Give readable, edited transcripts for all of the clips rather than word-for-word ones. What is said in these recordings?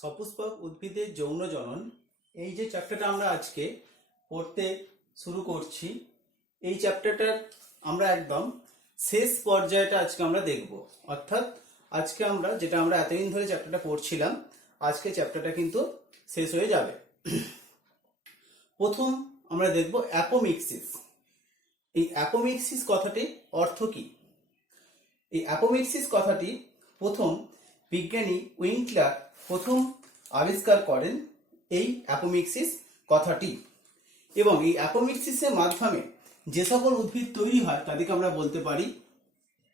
সপুষ্পক উদ্ভিদের যৌন জনন এই যে চ্যাপ্টারটা আমরা আজকে পড়তে শুরু করছি, এই চ্যাপ্টারটার আমরা একদম শেষ পর্যায়টা আজকে আমরা দেখব। অর্থাৎ আজকে আমরা যেটা আমরা এতদিন ধরে চ্যাপ্টারটা পড়ছিলাম, আজকে চ্যাপ্টারটা কিন্তু শেষ হয়ে যাবে। প্রথম আমরা দেখব অ্যাপোমিক্সিস। এই অ্যাপোমিক্সিস কথাটি অর্থ কি? এই অ্যাপোমিক্সিস কথাটি প্রথম বিজ্ঞানী উইন্কলার প্রথম আবিষ্কার করেন এই অ্যাপোমিক্সিস কথাটি, এবং এই অ্যাপোমিক্সিসের মাধ্যমে যে সকল উদ্ভিদ তৈরি হয় তাদেরকে আমরা বলতে পারি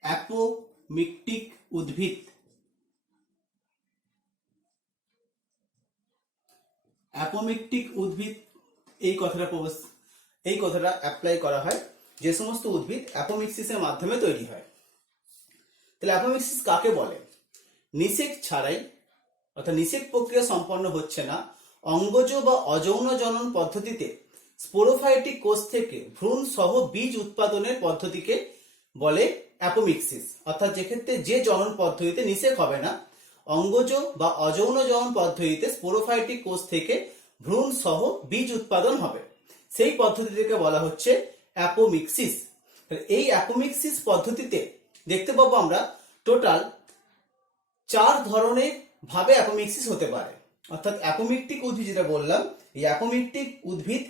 অ্যাপোমিক্টিক উদ্ভিদ। অ্যাপোমিক্টিক উদ্ভিদ এই কথাটা অ্যাপ্লাই করা হয় যে সমস্ত উদ্ভিদ অ্যাপোমিক্সিসের মাধ্যমে তৈরি হয়। তাহলে অ্যাপোমিক্সিস কাকে বলে? নিষেক ছাড়াই, অর্থাৎ নিষেক প্রক্রিয়া সম্পন্ন হচ্ছে না, অঙ্গজ বা অযৌন জনন পদ্ধতিতে স্পোরোফাইটিক কোষ থেকে ভ্রূণ সহ বীজ উৎপাদনের পদ্ধতিকে বলে অ্যাপোমিক্সিস। অর্থাৎ যেক্ষেত্রে যে জনন পদ্ধতিতে নিষেক হবে না, অঙ্গজ বা অযৌন জনন পদ্ধতিতে স্পোরোফাইটিক কোষ থেকে ভ্রূণ সহ বীজ উৎপাদন হবে, সেই পদ্ধতিকে বলা হচ্ছে অ্যাপোমিক্সিস। এই অ্যাপোমিক্সিস পদ্ধতিতে দেখতে পাবো আমরা টোটাল 4 ধরনের ভাবে অ্যাপোমিক্সিস হতে পারে। অর্থাৎ অ্যাপোমিক্টিক উদ্ভিদ যেটা বললাম, এই অ্যাপোমিক্টিক উদ্ভিদ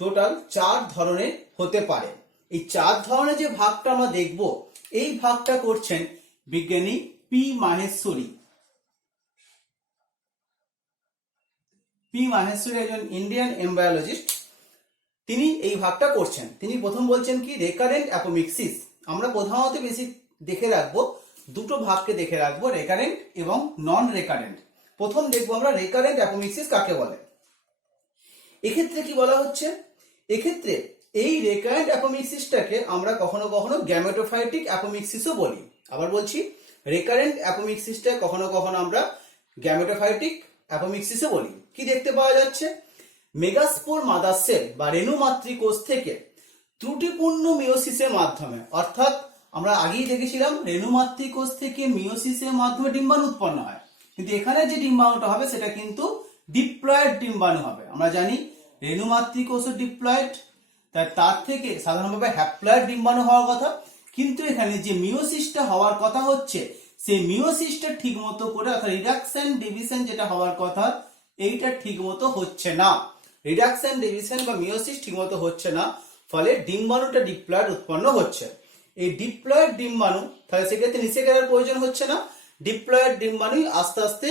টোটাল 4 ধরনের হতে পারে। এই 4 ধরনের যে ভাগটা আমরা দেখব, এই ভাগটা করছেন বিজ্ঞানী পি মাহেশ্বরী। পি মাহেশ্বরী একজন ইন্ডিয়ান এমব্রায়োলজিস্ট। তিনি এই ভাগটা করছেন। তিনি প্রথম বলছেন কি, রেকারেন্ট অ্যাপোমিক্সিস। আমরা প্রধানত বেশি দেখে রাখবো, দুটো ভাগকে দেখে রাখবো, রেকারেন্ট এবং নন রেকারেন্ট। প্রথম দেখবো আমরা রেকারেন্ট অ্যাপোমিক্সিস কাকে বলে। এক্ষেত্রে কি বলা হচ্ছে, এক্ষেত্রে এই রেকারেন্ট অ্যাপোমিক্সিসটাকে আমরা কখনো কখনো গ্যামেটোফাইটিক অ্যাপোমিক্সিসও বলি। আবার বলছি, রেকারেন্ট অ্যাপোমিক্সিসটা কখনো কখনো আমরা গ্যামেটোফাইটিক অ্যাপোমিক্সিসও বলি। কি দেখতে পাওয়া যাচ্ছে, মেগাস্পোর মাদার সেল বা রেণু মাতৃকোষ থেকে ত্রুটিপূর্ণ মিওসিসের মাধ্যমে, অর্থাৎ আমরা আগেই দেখেছিলাম রেণু মাতৃকোষ থেকে মিওসিসের মাধ্যমে ডিম্বাণু উৎপন্ন হয়, কিন্তু এখানে যে ডিম্বাণুটা হবে সেটা কিন্তু ডিপ্লয়েড ডিম্বাণু হবে। আমরা জানি রেণু মাতৃকোষ ডিপ্লয়েড, তার থেকে সাধারণভাবে হ্যাপ্লয়েড ডিম্বাণু হওয়ার কথা, কিন্তু এখানে যে মিওসিসটা হওয়ার কথা হচ্ছে, সেই মিওসিসটা ঠিক মতো করে, অর্থাৎ রিডাকশন ডিভিশন যেটা হওয়ার কথা, এইটা ঠিক মতো হচ্ছে না। রিডাকশন ডিভিশন বা মিওসিস ঠিক মতো হচ্ছে না, ফলে ডিম্বাণুটা ডিপ্লয়েড উৎপন্ন হচ্ছে। এই ডিপ্লয়েড ডিম্বাণু, তাহলে সেক্ষেত্রে নিষেকের প্রয়োজন হচ্ছে না, ডিপ্লয়েড ডিম্বাণু আস্তে আস্তে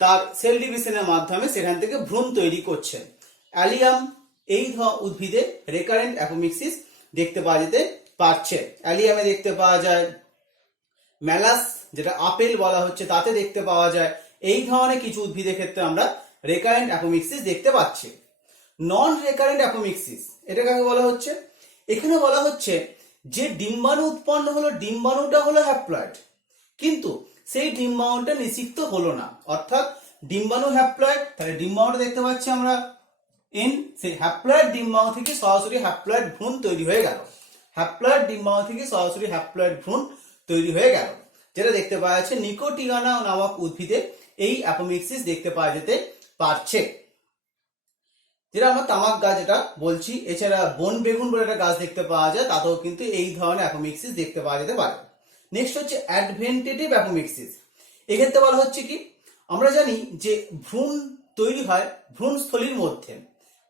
তার সেল ডিভিশনের মাধ্যমে সেখান থেকে ভ্রূণ তৈরি করছে। অ্যালিয়াম এই উদ্ভিদে রেকারেন্ট অ্যাপোমিক্সিস দেখতে পাওয়া যেতে পারছে। অ্যালিয়ামে দেখতে পাওয়া যায়, ম্যালাস যেটা আপেল বলা হচ্ছে তাতে দেখতে পাওয়া যায়। এই ধরনের কিছু উদ্ভিদের ক্ষেত্রে আমরা রেকারেন্ট অ্যাপোমিক্সিস দেখতে পাচ্ছি। নন রেকারেন্ট অ্যাপোমিক্সিস এটা কাকে বলা হচ্ছে? এখানে বলা হচ্ছে যে ডিম্বাণু উৎপন্ন হলো, ডিম্বাণুটা হলো হ্যাপ্লয়েড, কিন্তু সেই ডিম্বাণুটা নিষিক্ত হলো না। অর্থাৎ ডিম্বাণু হ্যাপ্লয়েড, তাহলে ডিম্বাণুটা দেখতে পাচ্ছি আমরা এন, সেই হ্যাপ্লয়েড ডিম্বাণু থেকে সরাসরি হ্যাপ্লয়েড ভ্রূণ তৈরি হয়ে গেল। হ্যাপ্লয়েড ডিম্বাণু থেকে সরাসরি হ্যাপ্লয়েড ভ্রূণ তৈরি হয়ে গেল, যেটা দেখতে পাওয়া যাচ্ছে নিকোটিগানা নামক উদ্ভিদে এই অ্যাপোমিক্সিস দেখতে পাওয়া যেতে পারছে। যেটা আমরা তামাক গাছ যেটা বলছি, এছাড়া বন বেগুন বলে একটা গাছ দেখতে পাওয়া যায়, তাতেও কিন্তু এই ধরনের অ্যাপোমিক্সিস দেখতে পাওয়া যেতে পারে। নেক্সট হচ্ছে অ্যাডভেন্টেটিভ অ্যাপোমিক্সিস। এক্ষেত্রে বলা হচ্ছে কি, আমরা জানি যে ভ্রূণ তৈরি হয় ভ্রূণস্থলীর মধ্যে,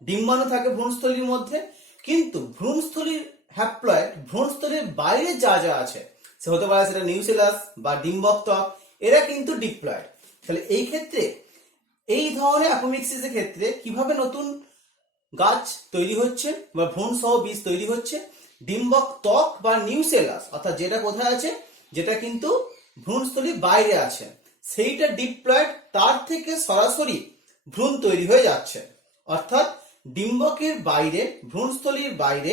ডিম্বাণু থাকে ভ্রূণস্থলীর মধ্যে, কিন্তু ভ্রূণস্থলীর হ্যাপ্লয়েড ভ্রূণস্থলীর বাইরে যা যা আছে, সে হতে পারে সেটা নিউসেলাস বা ডিম্বক ত্বক, এরা কিন্তু ডিপ্লয়েড। তাহলে এই ক্ষেত্রে এই ধরনের অ্যাপোমিক্সিসের ক্ষেত্রে কিভাবে নতুন গাছ তৈরি হচ্ছে বা ভ্রূণ সহ বীজ তৈরি হচ্ছে, ডিম্বক ত্বক বা নিউসেলাস, অর্থাৎ যেটা কোথায় আছে, যেটা কিন্তু ভ্রূণস্থলীর বাইরে আছে, সেইটা ডিপ্লয়েড, তার থেকে সরাসরি ভ্রূণ তৈরি হয়ে যাচ্ছে। অর্থাৎ ডিম্বকের বাইরে, ভ্রূণস্থলীর বাইরে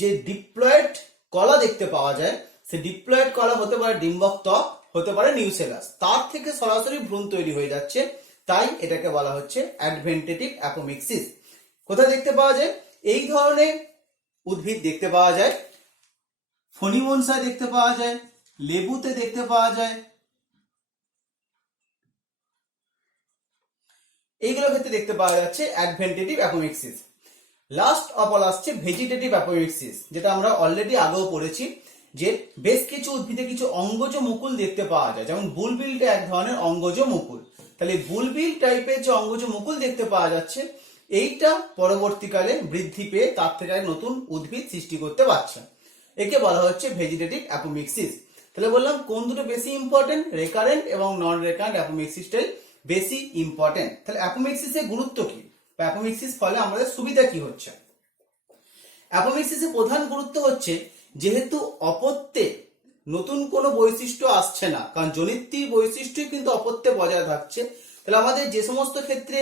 যে ডিপ্লয়েড কলা দেখতে পাওয়া যায়, সে ডিপ্লয়েড কলা হতে পারে ডিম্বক ত্বক, হতে পারে নিউসেলাস, তার থেকে সরাসরি ভ্রূণ তৈরি হয়ে যাচ্ছে। তাই এটাকে বলা হচ্ছে অ্যাডভেন্টেটিভ অ্যাপোমিক্সিস। কোথায় দেখতে পাওয়া যায়? এই ধরনের উদ্ভিদ দেখতে পাওয়া যায় ফণিমনসায় দেখতে পাওয়া যায়, লেবুতে দেখতে পাওয়া যায়, এইগুলোর ক্ষেত্রে দেখতে পাওয়া যাচ্ছে অ্যাডভেন্টেটিভ অ্যাপোমিক্সিস। লাস্ট অফ অল আসছে ভেজিটেটিভ অ্যাপোমিক্সিস, যেটা আমরা অলরেডি আগেও পড়েছি যে বেশ কিছু উদ্ভিদে কিছু অঙ্গজ মুকুল দেখতে পাওয়া যায়, যেমন বুলবিলটা এক ধরনের অঙ্গজ মুকুল। তাহলে বুলবিল টাইপের যে অঙ্গজ মুকুল দেখতে পাওয়া যাচ্ছে, এইটা পরবর্তীকালে বৃদ্ধি পেয়ে তার থেকে নতুন উদ্ভিদ সৃষ্টি করতে পারছে, একে বলা হচ্ছে ভেজিটেটিভ অ্যাপোমিক্সিস। তাহলে বললাম কোন দুটো বেশি ইম্পর্টেন্ট, রেকারেন্ট এবং নন রেকারেন্ট অ্যাপোমিক্সিসটাই বেশি ইম্পর্টেন্ট। তাহলে অ্যাপোমিক্সিসের গুরুত্ব কি বা অ্যাপোমিক্সিস ফলে আমাদের সুবিধা কি হচ্ছে? অ্যাপোমিক্সিসের প্রধান গুরুত্ব হচ্ছে যেহেতু অপত্যে নতুন কোনো বৈশিষ্ট্য আসছে না, কারণ জনিত্রীর বৈশিষ্ট্যই কিন্তু অপত্যে বজায় থাকছে, তাহলে আমাদের যে সমস্ত ক্ষেত্রে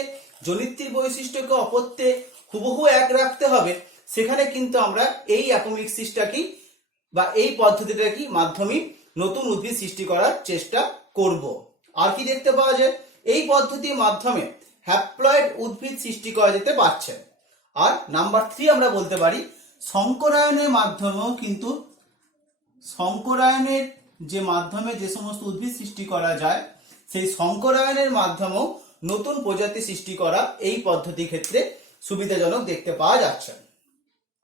জনিত্রীর বৈশিষ্ট্যকে অপত্যে হুবহু এক রাখতে হবে, সেখানে কিন্তু আমরা এই অ্যাপোমিক্সিসটাকেই বা এই পদ্ধতিটাকে মাধ্যমে নতুন উদ্ভিদ সৃষ্টি করার চেষ্টা করব। আর কি দেখতে পাওয়া যায়? এই পদ্ধতির মাধ্যমে হ্যাপ্লয়েড উদ্ভিদ সৃষ্টি করা যেতে পারছে। আর নাম্বার 3 আমরা বলতে পারি সংকরায়নের মাধ্যমেও কিন্তু সংকরায়নের যে মাধ্যমে যে সমস্ত উদ্ভিদ সৃষ্টি করা যায়, সেই সংকরায়নের মাধ্যমেও নতুন প্রজাতি সৃষ্টি করা এই পদ্ধতির ক্ষেত্রে সুবিধাজনক দেখতে পাওয়া যাচ্ছে।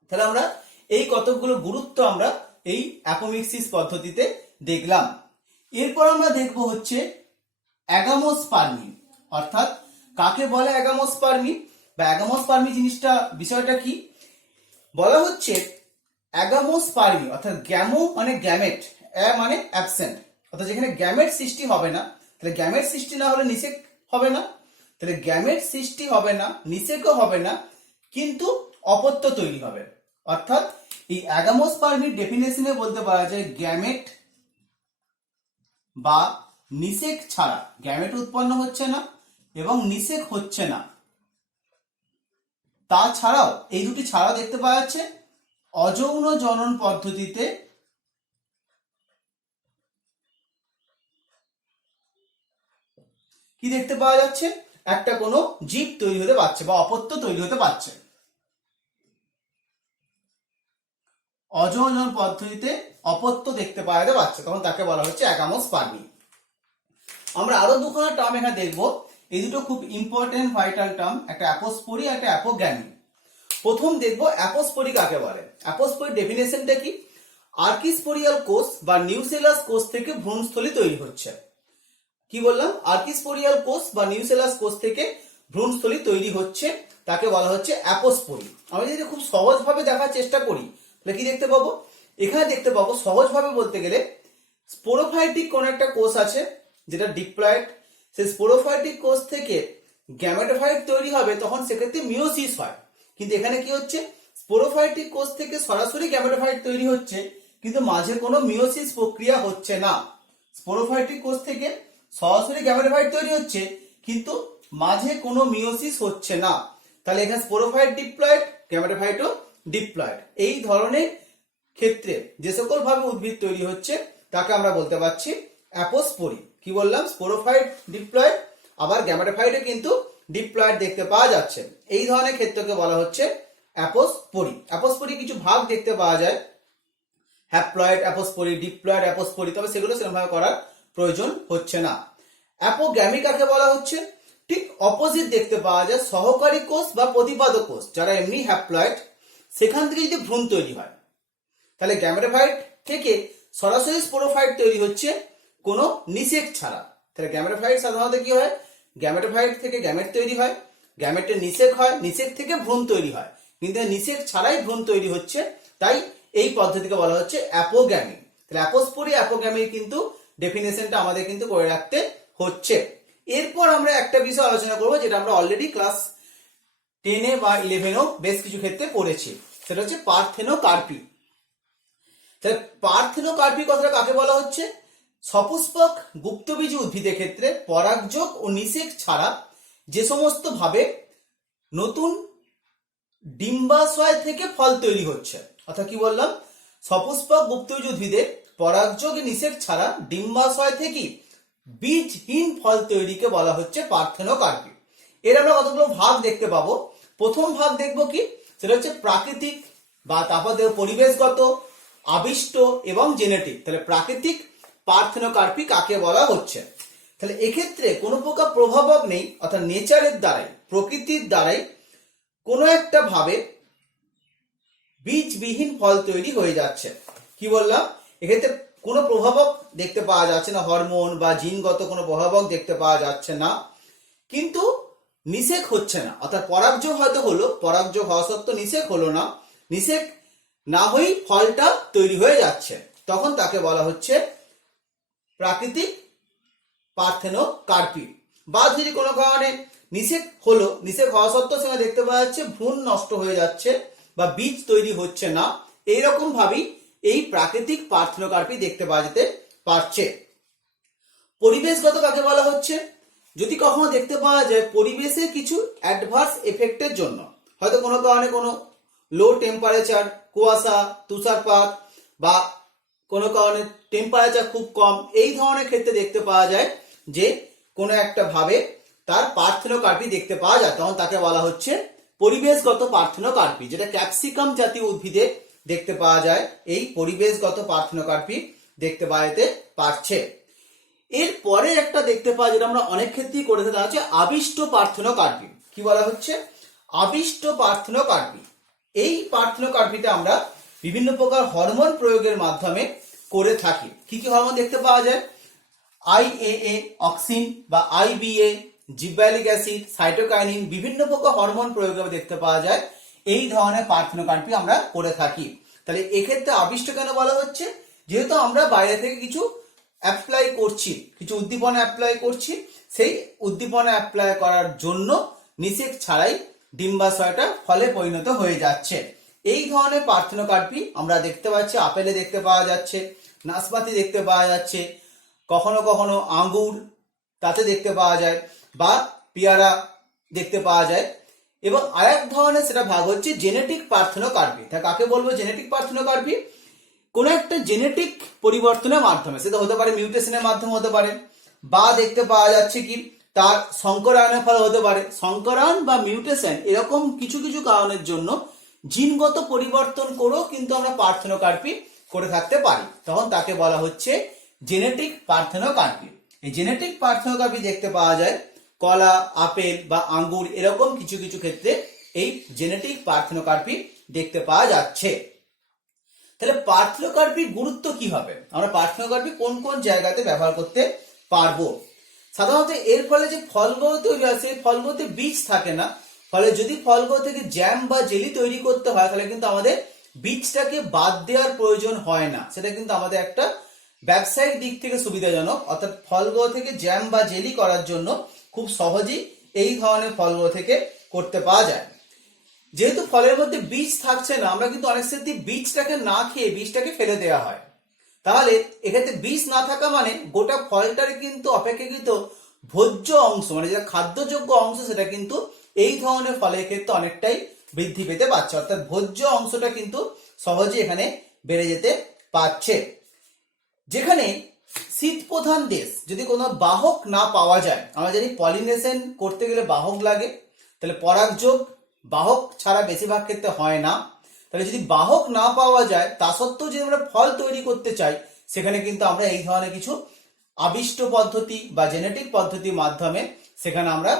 তাহলে আমরা এই কতগুলো গুরুত্ব আমরা এই অ্যাপোমিক্সিস পদ্ধতিতে দেখলাম। এরপর আমরা দেখব হচ্ছে অ্যাগামোস্পার্মি, অর্থাৎ কাকে বলে অ্যাগামোস্পার্মি বা অ্যাগামোস্পার্মি জিনিসটা বিষয়টা কি? বলা হচ্ছে অ্যাগামোস্পার্মি অর্থাৎ গ্যামো মানে গ্যামেট, মানে অ্যাবসেন্ট, অর্থাৎ যেখানে গ্যামেট সৃষ্টি হবে না, তাহলে গ্যামেট সৃষ্টি না হলে নিষেক হবে না, তাহলে গ্যামেট সৃষ্টি হবে না, নিষেকও হবে না, কিন্তু অপত্য তৈরি হবে। অর্থাৎ এই অ্যাগামোস্পার্মির ডেফিনেশনে বলতে পারা যায় গ্যামেট বা নিষেক ছাড়া, গ্যামেট উৎপন্ন হচ্ছে না এবং নিষেক হচ্ছে না, তাছাড়াও এই দুটি ছাড়াও দেখতে পাওয়া যাচ্ছে অযৌন জনন পদ্ধতিতে কি দেখতে পাওয়া যাচ্ছে, একটা কোনো জীব তৈরি হতে পারছে বা অপত্য তৈরি হতে পারছে। অযৌন জনন পদ্ধতিতে অপত্য দেখতে পাওয়া যেতে পারছে, তখন তাকে বলা হচ্ছে অ্যাগামোস্পার্মি। আমরা আরো দুখানা টার্ম এখানে দেখবো, এই দুটো খুব ইম্পর্টেন্ট ভাইটাল টার্ম, একটা অ্যাপোস্পোরি আর একটা অ্যাপোগ্যামি। প্রথম দেখবো অ্যাপোস্পোরি কাকে বলে। অ্যাপোস্পোরির ডেফিনেশনটা কি? আর্কিস্পোরিয়াল কোষ বা নিউসেলাস কোষ থেকে ভ্রূণস্থলী তৈরি হচ্ছে। কি বললাম? আর্কিস্পোরিয়াল কোষ বা নিউসেলাস কোষ থেকে ভ্রূণস্থলী তৈরি হচ্ছে, তাকে বলা হচ্ছে অ্যাপোস্পোরি। আমরা যদি খুব সহজভাবে দেখার চেষ্টা করি তাহলে কি দেখতে পাবো? এখানে দেখতে পাবো সহজভাবে বলতে গেলে স্পোরোফাইটিক কোন একটা কোষ আছে যেটা ডিপ্লয়েড, সেই স্পোরোফাইটিক কোষ থেকে গ্যামেটোফাইট তৈরি হবে, তখন সেক্ষেত্রে মিওসিস হয়। কিন্তু এখানে কি হচ্ছে? স্পোরোফাইটিক কোষ থেকে সরাসরি গ্যামেটোফাইট তৈরি হচ্ছে, কিন্তু মাঝে কোনো মিওসিস প্রক্রিয়া হচ্ছে না। স্পোরোফাইটিক কোষ থেকে সরাসরি গ্যামেটোফাইট তৈরি হচ্ছে, কিন্তু মাঝে কোনো মিওসিস হচ্ছে না। তাহলে এখানে স্পোরোফাইট ডিপ্লয়েড, গ্যামেটোফাইটও ডিপ্লয়েড। এই ধরনের ক্ষেত্রে যে সকল ভাবে উদ্ভিদ তৈরি হচ্ছে তাকে আমরা বলতে পারছি অ্যাপোস্পোরি। কি বললাম? স্পোরোফাইট ডিপ্লয়েড, আবার গ্যামেটোফাইটে কিন্তু ডিপ্লয়েড দেখতে পাওয়া যাচ্ছে। এই ধরনের ক্ষেত্রকে বলা হচ্ছে অ্যাপোস্পোরি। অ্যাপোস্পোরি কিছু ভাগ দেখতে পাওয়া যায়, হ্যাপ্লয়েড অ্যাপোস্পোরি, ডিপ্লয়েড অ্যাপোস্পোরি, তবে সেগুলো সেরকমভাবে করার প্রয়োজন হচ্ছে না। অ্যাপোগ্যামি কাকে বলা হচ্ছে? ঠিক অপোজিট দেখতে পাওয়া যায় সহকারী কোষ বা প্রতিপাদক কোষ, যারা এমনি হ্যাপ্লয়েড, সেখান থেকে যদি ভ্রূণ তৈরি হয়, তাহলে গ্যামেটোফাইট থেকে সরাসরি স্পোরোফাইট তৈরি হচ্ছে কোনো নিষেক ছাড়া। তাহলে গ্যামেটোফাইট সাধারণত কি হয়? গ্যামেটোফাইট থেকে গ্যামেট তৈরি হয়, গ্যামেটের নিষেক হয়, নিষেক থেকে ভ্রূণ তৈরি হয়, কিন্তু নিষেক ছাড়াই ভ্রূণ তৈরি হচ্ছে, তাই এই পদ্ধতিকে বলা হচ্ছে অ্যাপোগ্যামি। তাহলে অ্যাপোস্পোরি অ্যাপোগ্যামির কিন্তু ডেফিনেশনটা আমাদের কিন্তু করে রাখতে হচ্ছে। এরপর আমরা একটা বিষয় আলোচনা করবো, যেটা আমরা অলরেডি ক্লাস 10-এ বা 11-এও বেশ কিছু ক্ষেত্রে পড়েছি, সেটা হচ্ছে পার্থেনোকার্পি। তাহলে পার্থেনোকার্পি কথাটা কাকে বলা হচ্ছে? সপুষ্পক গুপ্তবীজী উদ্ভিদের ক্ষেত্রে পরাগযোগ ও নিষেক ছাড়া যে সমস্ত ভাবে নতুন ডিম্বাশয় থেকে ফল তৈরি হচ্ছে, অর্থাৎ কি বললাম? সপুষ্পক গুপ্তবীজী উদ্ভিদে পরাগযোগ নিষেক ছাড়া ডিম্বাশয় থেকে বীজহীন ফল তৈরিকে বলা হচ্ছে পার্থেনোকার্পি। এর আমরা কতগুলো ভাগ দেখতে পাবো। প্রথম ভাগ দেখবো কি, সেটা হচ্ছে প্রাকৃতিক বা তারপর পরিবেশগত, আবিষ্ট এবং জেনেটিক। তাহলে প্রাকৃতিক পার্থেনোকার্পি কাকে বলা হচ্ছে? তাহলে এক্ষেত্রে কোনো প্রকার প্রভাবক নেই, অর্থাৎ নেচারের দ্বারাই, প্রকৃতির দ্বারাই কোনো একটা ভাবে বীজবিহীন ফল তৈরি হয়ে যাচ্ছে। কি বললাম, এক্ষেত্রে কোনো প্রভাবক দেখতে পাওয়া যাচ্ছে না, হরমোন বা জিনগত কোনো প্রভাবক দেখতে পাওয়া যাচ্ছে না, কিন্তু নিষেক হচ্ছে না, অর্থাৎ পরাগযোগ হয়তো হলো, পরাগযোগ হওয়া সত্ত্বেও নিষেক হলো না, নিষেক না হয়েই ফলটা তৈরি হয়ে যাচ্ছে, তখন তাকে বলা হচ্ছে প্রাকৃতিক পার্থেনোকার্পি। বা যদি কোনো কারণে নিষেক হলো, নিষেক হওয়া সত্ত্বেও সেখানে দেখতে পাওয়া যাচ্ছে ভ্রূণ নষ্ট হয়ে যাচ্ছে বা বীজ তৈরি হচ্ছে না, এইরকম ভাবেই এই প্রাকৃতিক পার্থেনোকার্পি দেখতে পাওয়া যেতে পারছে। পরিবেশগত কাকে বলা হচ্ছে, যদি কখনো দেখতে পাওয়া যায় পরিবেশে কিছু অ্যাডভার্স এফেক্টের জন্য, হয়তো কোনো কারণে কোনো লো টেম্পারেচার, কুয়াশা, তুষারপাত বা কোনো কারণে টেম্পারেচার খুব কম, এই ধরনের ক্ষেত্রে দেখতে পাওয়া যায় যে কোনো একটা ভাবে তার পার্থেনোকার্পি দেখতে পাওয়া যায়, তখন তাকে বলা হচ্ছে পরিবেশগত পার্থেনোকার্পি। যেটা ক্যাপসিকাম জাতীয় উদ্ভিদে দেখতে পাওয়া যায়, এই পরিবেশগত পার্থেনোকার্পি দেখতে পাওয়া যেতে পারছে। এরপরে একটা দেখতে পাওয়া যেটা আমরা অনেক ক্ষেত্রেই করে থাকি, হচ্ছে আবিষ্ট পার্থেনোকার্পি। কি বলা হচ্ছে, আবিষ্ট পার্থেনোকার্পি। এই পার্থেনোকার্পিটা আমরা বিভিন্ন প্রকার হরমোন প্রয়োগের মাধ্যমে করে থাকি। কি কি হরমোন দেখতে পাওয়া যায়, IAA অক্সিন বা IBA, জিব্রাইলিক অ্যাসিড, সাইটোকাইনিন, বিভিন্ন প্রকার হরমোন প্রয়োগে দেখতে পাওয়া যায় এই ধরনের পার্থেনোকার্পি আমরা করে থাকি। তাহলে এক্ষেত্রে আবিষ্ট কেন বলা হচ্ছে, যেহেতু আমরা বাইরে থেকে কিছু অ্যাপ্লাই করছি, কিছু উদ্দীপনা অ্যাপ্লাই করছি, সেই উদ্দীপনা অ্যাপ্লাই করার জন্য নিষেক ছাড়াই ডিম্বাশয়টা ফলে পরিণত হয়ে যাচ্ছে। এই ধরনের পার্থেনোকার্পি আমরা দেখতে পাচ্ছি, আপেলে দেখতে পাওয়া যাচ্ছে, নাশপাতি দেখতে পাওয়া যাচ্ছে, কখনো কখনো আঙ্গুর তাতে দেখতে পাওয়া যায়, বা পেয়ারা দেখতে পাওয়া যায়। এবং আরেক ধরনের সেটা ভাগ হচ্ছে জেনেটিক পার্থেনোকার্পি। তা কাকে বলবো জেনেটিক পার্থেনোকার্পি, কোনো একটা জেনেটিক পরিবর্তনের মাধ্যমে, সেটা হতে পারে মিউটেশনের মাধ্যমে হতে পারে, বা দেখতে পাওয়া যাচ্ছে কি তার সংকরায়নের ফলে হতে পারে। সংকরায়ন বা মিউটেশন এরকম কিছু কিছু কারণের জন্য জিনগত পরিবর্তন করেও কিন্তু আমরা পার্থেনোকার্পি করে থাকতে পারি, তখন তাকে বলা হচ্ছে জেনেটিক পার্থেনোকার্পি। এই জেনেটিক পার্থেনোকার্পি দেখতে পাওয়া যায় কলা, আপেল বা আঙ্গুর, এরকম কিছু কিছু ক্ষেত্রে এই জেনেটিক পার্থেনোকার্পি দেখতে পাওয়া যাচ্ছে। তাহলে পার্থেনোকার্পির গুরুত্ব কি হবে, আমরা পার্থেনোকার্পি কোন কোন জায়গাতে ব্যবহার করতে পারবো। সাধারণত এর ফলে যে ফলগুলো তৈরি হয় সেই ফলগুলোতে বীজ থাকে না, ফলে যদি ফলগুলো থেকে জ্যাম বা জেলি তৈরি করতে হয় তাহলে কিন্তু আমাদের বীজটাকে বাদ দেওয়ার প্রয়োজন হয় না, সেটা কিন্তু আমাদের একটা ব্যবসায়িক দিক থেকে সুবিধাজনক। অর্থাৎ ফলগুলো থেকে জ্যাম বা জেলি করার জন্য খুব সহজেই এই ধরনের ফলগুলো থেকে করতে পাওয়া যায়। যেহেতু ফলের মধ্যে বীজ থাকছে না, আমরা কিন্তু অনেক ক্ষেত্রে বীজটাকে না খেয়ে বীজটাকে ফেলে দেওয়া হয়। তাহলে এক্ষেত্রে বীজ না থাকা মানে গোটা ফলটার কিন্তু অপেক্ষাকৃত ভোজ্য অংশ, মানে যেটা খাদ্যযোগ্য অংশ, সেটা কিন্তু এই ধরনের ফলের ক্ষেত্রে অনেকটাই বৃদ্ধি পেতে পারছে, অর্থাৎ ভোজ্য অংশটা কিন্তু সহজে এখানে বেড়ে যেতে পারছে। যেখানে শীত প্রধান দেশ, যদি কোনো বাহক না পাওয়া যায়, আমরা জানি পলিনেশন করতে গেলে বাহক লাগে, তাহলে পরাগযোগ বাহক ছাড়া বেশিরভাগ ক্ষেত্রে হয় না। তাহলে যদি বাহক না পাওয়া যায়, তা সত্ত্বেও যদি আমরা ফল তৈরি করতে চাই, সেখানে কিন্তু আমরা এই ধরনের কিছু আবিষ্ট পদ্ধতি বা জেনেটিক পদ্ধতির মাধ্যমে সেখানে আমরা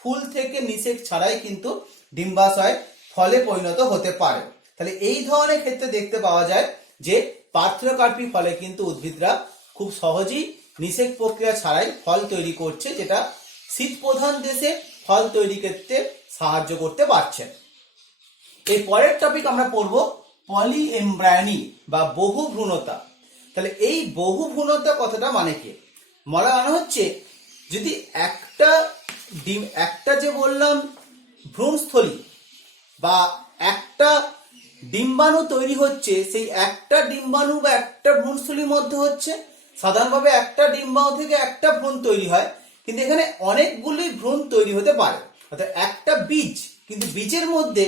ফুল থেকে নিষেক ছাড়াই কিন্তু ডিম্বাশয় ফলে পরিণত হতে পারে। তাহলে এই ধরনের ক্ষেত্রে দেখতে পাওয়া যায় যে পার্থেনোকার্পি ফলে কিন্তু উদ্ভিদরা খুব সহজেই নিষেক প্রক্রিয়া ছাড়াই ফল তৈরি করছে, যেটা শীত প্রধান দেশে ফল তৈরি করতে সাহায্য করতে পারছে। এর পরের টপিক আমরা পড়ব পলিএমব্রায়োনি বা বহুভ্রূণতা। তাহলে এই বহুভ্রূণতা কথাটা মানে কি, মানে হচ্ছে যদি একটা যে বললাম ভ্রূণস্থলী বা একটা ডিম্বাণু তৈরি হচ্ছে, সেই একটা ডিম্বাণু বা একটা ভ্রূণস্থলীর মধ্যে হচ্ছে সাধারণভাবে একটা ডিম্বাণু থেকে একটা ভ্রূণ তৈরি হয়, কিন্তু এখানে অনেকগুলি ভ্রূণ তৈরি হতে পারে। অর্থাৎ একটা বীজ, কিন্তু বীজের মধ্যে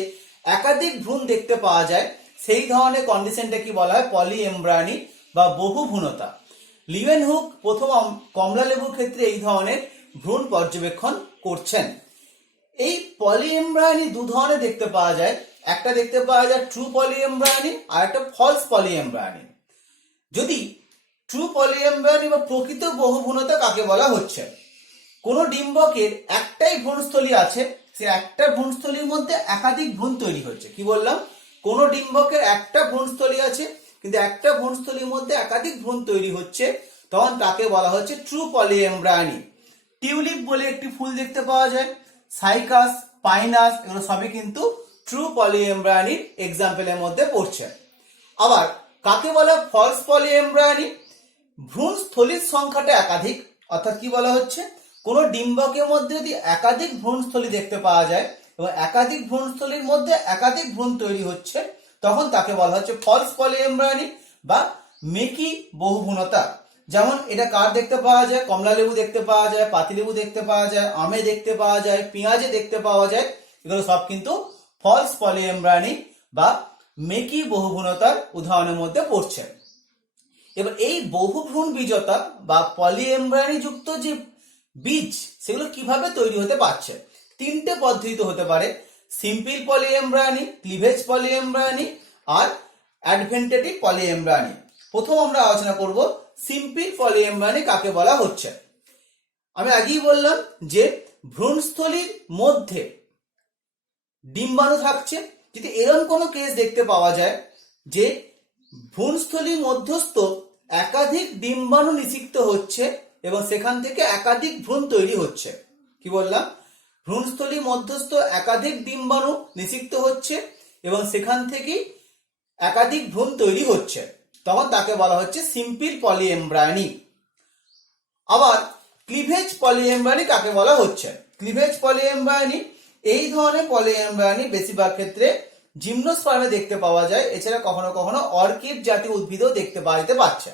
একাধিক ভ্রূণ দেখতে পাওয়া যায়, সেই ধরনের কন্ডিশনটা কি বলা হয় পলিএমব্রায়োনি বা বহুভ্রূণতা। লিউয়েনহুক প্রথম কমলা লেবুর ক্ষেত্রে এই ধরনের ভ্রূণ পর্যবেক্ষণ করছেন। এই পলিএমব্রায়োনি দু ধরনের দেখতে পাওয়া যায়, একটা দেখতে পাওয়া যায় ট্রু পলিএমব্রায়োনি আর একটা ফলস পলিএমব্রায়োনি। যদি ট্রু পলিএমব্রায়োনি বা প্রকৃত বহুভ্রূণতা কাকে বলা হচ্ছে? কোন ডিম্বকের একটাই ভ্রূণস্থলী আছে, সে একটা ভ্রূণস্থলীর মধ্যে একাধিক ভ্রূণ তৈরি হচ্ছে। কি বললাম? কোন ডিম্বকের একটা ভ্রূণস্থলী আছে কিন্তু একটা ভ্রূণস্থলীর মধ্যে একাধিক ভ্রূণ তৈরি হচ্ছে, তখন তাকে বলা হচ্ছে ট্রু পলিএমব্রায়োনি। টিউলিপ বলে একটি ফুল দেখতে পাওয়া যায়, সাইকাস, পাইনাস, এগুলো সবই কিন্তু ট্রু পলিএমব্রায়োনির এক্সাম্পলের মধ্যে পড়ছে। আবার কাকে বলা ফলস পলিএমব্রায়োনি? ভ্রূণস্থলীর সংখ্যাটা একাধিক, অর্থাৎ কি বলা হচ্ছে, কোন ডিম্বকের মধ্যে যদি একাধিক ভ্রূণস্থলী দেখতে পাওয়া যায় এবং একাধিক ভ্রূণস্থলীর মধ্যে একাধিক ভ্রূণ তৈরি হচ্ছে, তখন তাকে বলা হচ্ছে ফলস পলিএমব্রায়োনি বা মেকি বহুভ্রূণতা। যেমন এটা কার দেখতে পাওয়া যায়? কমলা লেবু দেখতে পাওয়া যায়, পাতিলেবু দেখতে পাওয়া যায়, আমে দেখতে পাওয়া যায়, পেঁয়াজে দেখতে পাওয়া যায়, এগুলো সব কিন্তু ফলস পলিএমব্রায়োনি বা মেকি বহুভ্রূণতার উদাহরণের মধ্যে পড়ছে। এবার এই বহুভ্রূণ বীজতা বা পলিএমব্রায়োনি যুক্ত যে বীজ, সেগুলো কিভাবে তৈরি হতে পারছে? তিনটে পদ্ধতিতে হতে পারে: সিম্পল পলিএমব্রায়োনি, ক্লিভেজ পলিএমব্রায়োনি আর অ্যাডভেন্টেটিভ পলিএমব্রায়োনি। প্রথম আমরা আলোচনা করব সিম্পল পলিএমব্রায়োনি কাকে বলা হচ্ছে। আমি আগেই বললাম যে ভ্রূণস্থলীর মধ্যে ডিম্বাণু থাকছে। যদি এরকম কোনো কেস দেখতে পাওয়া যায় যে ভ্রূণস্থলীর মধ্যস্থ একাধিক ডিম্বাণু নিষিক্ত হচ্ছে এবং সেখান থেকে একাধিক ভ্রূণ তৈরি হচ্ছে, কি বললাম? ভ্রূণস্থলীর মধ্যস্থ একাধিক ডিম্বাণু নিষিক্ত হচ্ছে এবং সেখান থেকে একাধিক ভ্রূণ তৈরি হচ্ছে, তখন তাকে বলা হচ্ছে সিম্পল পলিএমব্রায়োনি। আবার ক্লিভেজ পলিএমব্রায়োনি কাকে বলা হচ্ছে? ক্লিভেজ পলিএমব্রায়োনি, এই ধরনের পলিএমব্রায়োনি বেশিরভাগ ক্ষেত্রে জিমনোস্পার্মে দেখতে পাওয়া যায়, এছাড়া কখনো কখনো অর্কিড জাতীয় উদ্ভিদেও দেখতে পাইতে পারছে।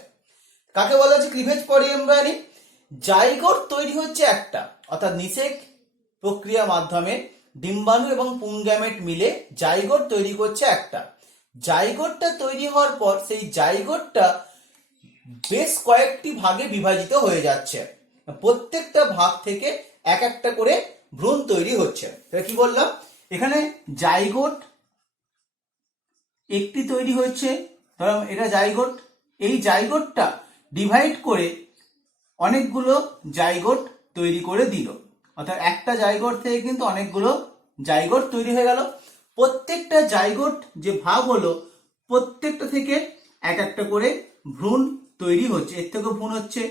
কাকে বলা হচ্ছে ক্লিভেজ পলিএমব্রায়োনি? জাইগোট তৈরি হচ্ছে একটা, অর্থাৎ নিষেক প্রক্রিয়ার মাধ্যমে ডিম্বাণু এবং পুংগ্যামেট মিলে জাইগোট তৈরি করছে একটা। জাইগোটটা তৈরি হওয়ার পর সেই জাইগোটটা বেশ কয়েকটি ভাগে বিভাজিত হয়ে যাচ্ছে, প্রত্যেকটা ভাগ থেকে এক একটা করে ভ্রূণ তৈরি হচ্ছে। কি বললাম? এখানে জাইগোট একটি তৈরি হচ্ছে, ধরুন এটা জাইগোট, এই জাইগোটটা ডিভাইড করে অনেকগুলো জাইগোট তৈরি করে দিল, অর্থাৎ একটা জাইগোট থেকে কিন্তু অনেকগুলো জাইগোট তৈরি হয়ে গেল। প্রত্যেকটা জাইগোট যে ভাগ হলো, প্রত্যেকটা থেকে এক একটা করে ভ্রূণ তৈরি হচ্ছে। এর থেকেও ভ্রূণ হচ্ছে,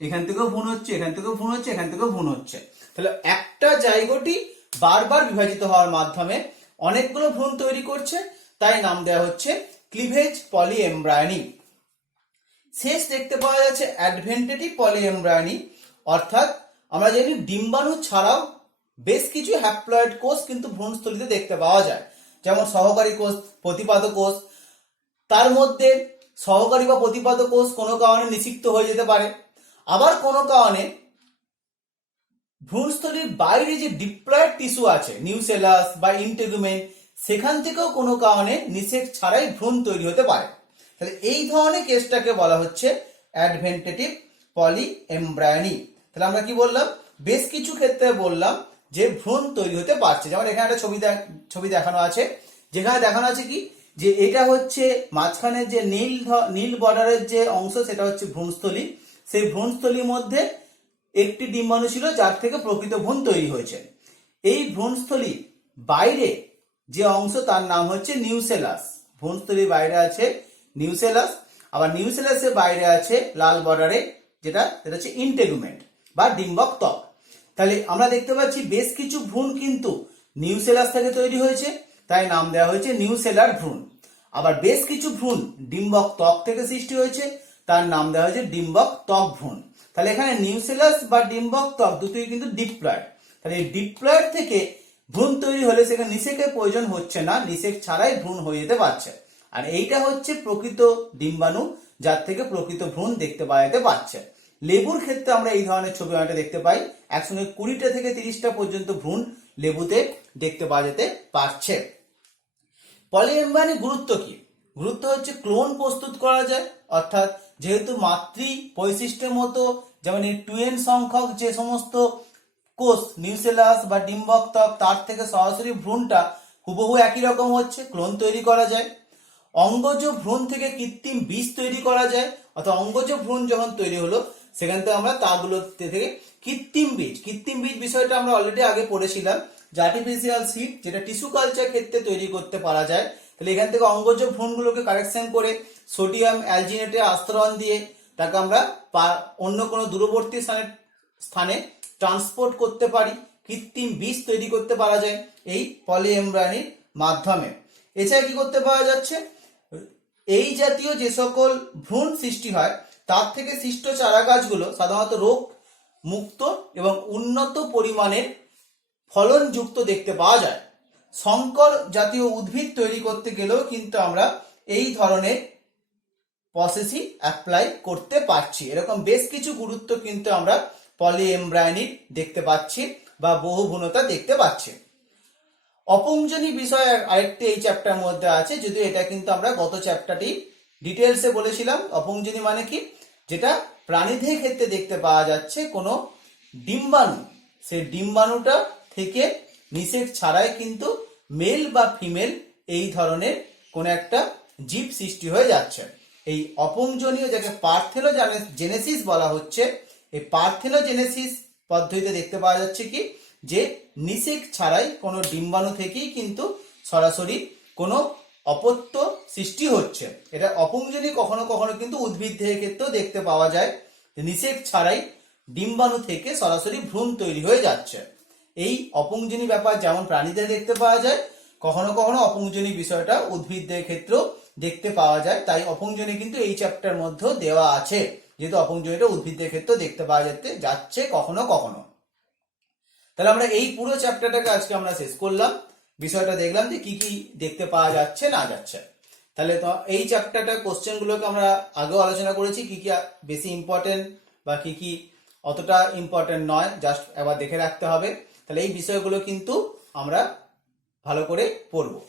এখান থেকেও ভ্রূণ হচ্ছে, এখান থেকেও ভ্রূণ হচ্ছে, এখান থেকেও ভ্রূণ হচ্ছে। তাহলে একটা জাইগোটই বারবার বিভাজিত হওয়ার মাধ্যমে অনেকগুলো ভ্রূণ তৈরি করছে, তাই নাম দেওয়া হচ্ছে ক্লিভেজ পলিএমব্রায়োনি। শেষ দেখতে পাওয়া যাচ্ছে অ্যাডভেন্টেটিভ পলিএমব্রায়োনি, অর্থাৎ আমরা জানি ডিম্বাণু ছাড়াও বেশ কিছু হ্যাপ্লয়েড কোষ কিন্তু ভ্রূণস্থলীতে দেখতে পাওয়া যায়, যেমন সহকারী কোষ, প্রতিপাদক কোষ। তার মধ্যে সহকারী বা প্রতিপাদক কোষ কোনো কারণে নিষিক্ত হয়ে যেতে পারে, আবার কোনো কারণে ভ্রূণস্থলীর বাইরে যে ডিপ্লয়েড টিস্যু আছে, নিউসেলাস বা ইন্টেগুমেন্ট, সেখান থেকেও কোনো কারণে নিষেক ছাড়াই ভ্রূণ তৈরি হতে পারে। তাহলে এই ধরনের কেসটাকে বলা হচ্ছে অ্যাডভেন্টেটিভ পলিএমব্রায়োনি। তাহলে আমরা কি বললাম? বেশ কিছু ক্ষেত্রে বললাম যে ভ্রূণ তৈরি হতে পারছে। যেমন এখানে একটা ছবি দেখানো আছে, যেখানে দেখানো আছে কি, যে এটা হচ্ছে মাঝখানে যে নীল বর্ডারের যে অংশ, সেটা হচ্ছে ভ্রূণস্থলী। সেই ভ্রূণস্থলীর মধ্যে একটি ডিম্বাণু ছিল যার থেকে প্রকৃত ভ্রূণ তৈরি হয়েছে। এই ভ্রূণস্থলীর বাইরে যে অংশ, তার নাম হচ্ছে নিউসেলাস। ভ্রূণস্থলীর বাইরে আছে নিউসেলাস, আবার নিউসেলাসের বাইরে আছে লাল বর্ডারে যেটা হচ্ছে ইন্টেগুমেন্ট বা ডিম্বক ত্বক। তাহলে আমরা দেখতে পাচ্ছি বেশ কিছু ভ্রূণ কিন্তু নিউসেলাস থেকে তৈরি হয়েছে, তাই নাম দেওয়া হয়েছে নিউসেলার ভ্রূণ। আবার বেশ কিছু ভ্রূণ ডিম্বক ত্বক থেকে সৃষ্টি হয়েছে, তার নাম দেওয়া হয়েছে ডিম্বক ত্বক ভ্রূণ। তাহলে এখানে নিউসেলাস বা ডিম্বক ত্বক দুটোই কিন্তু ডিপ্লয়েড। তাহলে এই ডিপ্লয়েড থেকে ভ্রূণ তৈরি হলে সেখানে নিষেকের প্রয়োজন হচ্ছে না, নিষেক ছাড়াই ভ্রূণ হয়ে যেতে পারছে। আর এইটা হচ্ছে প্রকৃত ডিম্বাণু, যার থেকে প্রকৃত ভ্রূণ দেখতে পাওয়া যেতে পারছে। লেবুর ক্ষেত্রে আমরা এই ধরনের ছবি অনেকটা দেখতে পাই, একসঙ্গে 20টা থেকে 30টা পর্যন্ত ভ্রূণ লেবুতে দেখতে পাওয়া যেতে পারছে। পলিএমব্রায়োনির গুরুত্ব কি? গুরুত্ব হচ্ছে ক্লোন প্রস্তুত করা যায়, অর্থাৎ যেহেতু মাতৃ বৈশিষ্ট্যের মতো যেমন এই 2n সংখ্যক যে সমস্ত কোষ নিউসেলাস বা ডিম্বক ত্বক, তার থেকে সরাসরি ভ্রূণটা হুবহু একই রকম হচ্ছে, ক্লোন তৈরি করা যায়। অঙ্গজ ভ্রূণ থেকে কৃত্রিম বীজ তৈরি করা যায়, অর্থাৎ অঙ্গজ ভ্রূণ যখন তৈরি হলো সেখান থেকে আমরা তাগুলো থেকে কৃত্রিম বীজ বিষয়টা আমরা অলরেডি আগে পড়েছিলাম, যে আর্টিফিশিয়াল সিড যেটা টিস্যু কালচার ক্ষেত্রে তৈরি করতে পারা যায়। তাহলে এখান থেকে অঙ্গজ ভ্রূণগুলোকে কারেকশন করে সোডিয়াম অ্যালজিনেটে আস্তরণ দিয়ে তাকে আমরা অন্য কোনো দূরবর্তী স্থানে ট্রান্সপোর্ট করতে পারি, কৃত্রিম বীজ তৈরি করতে পারা যায় এই পলিএমব্রায়োনির মাধ্যমে। এছাড়া কি করতে পারা যাচ্ছে, এই জাতীয় যে সকল ভ্রূণ সৃষ্টি হয় তার থেকে সৃষ্ট চারা গাছগুলো সাধারণত রোগ মুক্ত এবং উন্নত পরিমাণের ফলনযুক্ত দেখতে পাওয়া যায়। সংকর জাতীয় উদ্ভিদ তৈরি করতে গেলেও কিন্তু আমরা এই ধরনের প্রসেসই অ্যাপ্লাই করতে পারছি। এরকম বেশ কিছু গুরুত্ব কিন্তু আমরা পলিএমব্রায়োনির দেখতে পাচ্ছি বা বহুভ্রূণতা দেখতে পাচ্ছি। অপুংজনী বিষয় আরেকটি এই চ্যাপ্টার মধ্যে আছে, যদিও এটা কিন্তু আমরা গত চ্যাপ্টারটি ডিটেলসে বলেছিলাম। অপুংজনী মানে কি, যেটা প্রাণীদের ক্ষেত্রে দেখতে পাওয়া যাচ্ছে কোনো ডিম্বাণু, সেই ডিম্বাণুটা থেকে নিষেক ছাড়াই কিন্তু মেল বা ফিমেল এই ধরনের কোন একটা জীব সৃষ্টি হয়ে যাচ্ছে। এই অপুংজনীয়, যাকে পার্থেনোজেনেসিস বলা হচ্ছে, এই পার্থেনোজেনেসিস পদ্ধতিতে দেখতে পাওয়া যাচ্ছে কি, যে নিষেক ছাড়াই কোনো ডিম্বাণু থেকেই কিন্তু সরাসরি কোনো অপত্য সৃষ্টি হচ্ছে। এটা অপুংজনী কখনো কখনো কিন্তু উদ্ভিদের ক্ষেত্রেও দেখতে পাওয়া যায়, নিষেক ছাড়াই ডিম্বাণু থেকে সরাসরি ভ্রূণ তৈরি হয়ে যাচ্ছে। এই অপুংজনী ব্যাপার যেমন প্রাণীদের দেখতে পাওয়া যায়, কখনো কখনো অপুংজনী বিষয়টা উদ্ভিদদের ক্ষেত্রেও দেখতে পাওয়া যায়। তাই অপুংজনী কিন্তু এই চ্যাপ্টার মধ্যে দেওয়া আছে, যেহেতু অপুংজনীটা উদ্ভিদদের ক্ষেত্রেও দেখতে পাওয়া যাচ্ছে কখনো কখনো। তাহলে আমরা এই পুরো চ্যাপ্টারটাকে আজকে আমরা শেষ করলাম, বিষয়টা দেখলাম যে কি কি দেখতে পাওয়া যাচ্ছে না যাচ্ছে। তাহলে তো এই চ্যাপ্টারটার কোশ্চেন গুলোকে আমরা আগেও আলোচনা করেছি, কি কি বেশি ইম্পর্টেন্ট বা কি কি অতটা ইম্পর্টেন্ট নয়, জাস্ট একবার দেখে রাখতে হবে। তাহলে এই বিষয়গুলো কিন্তু আমরা ভালো করে পড়বো।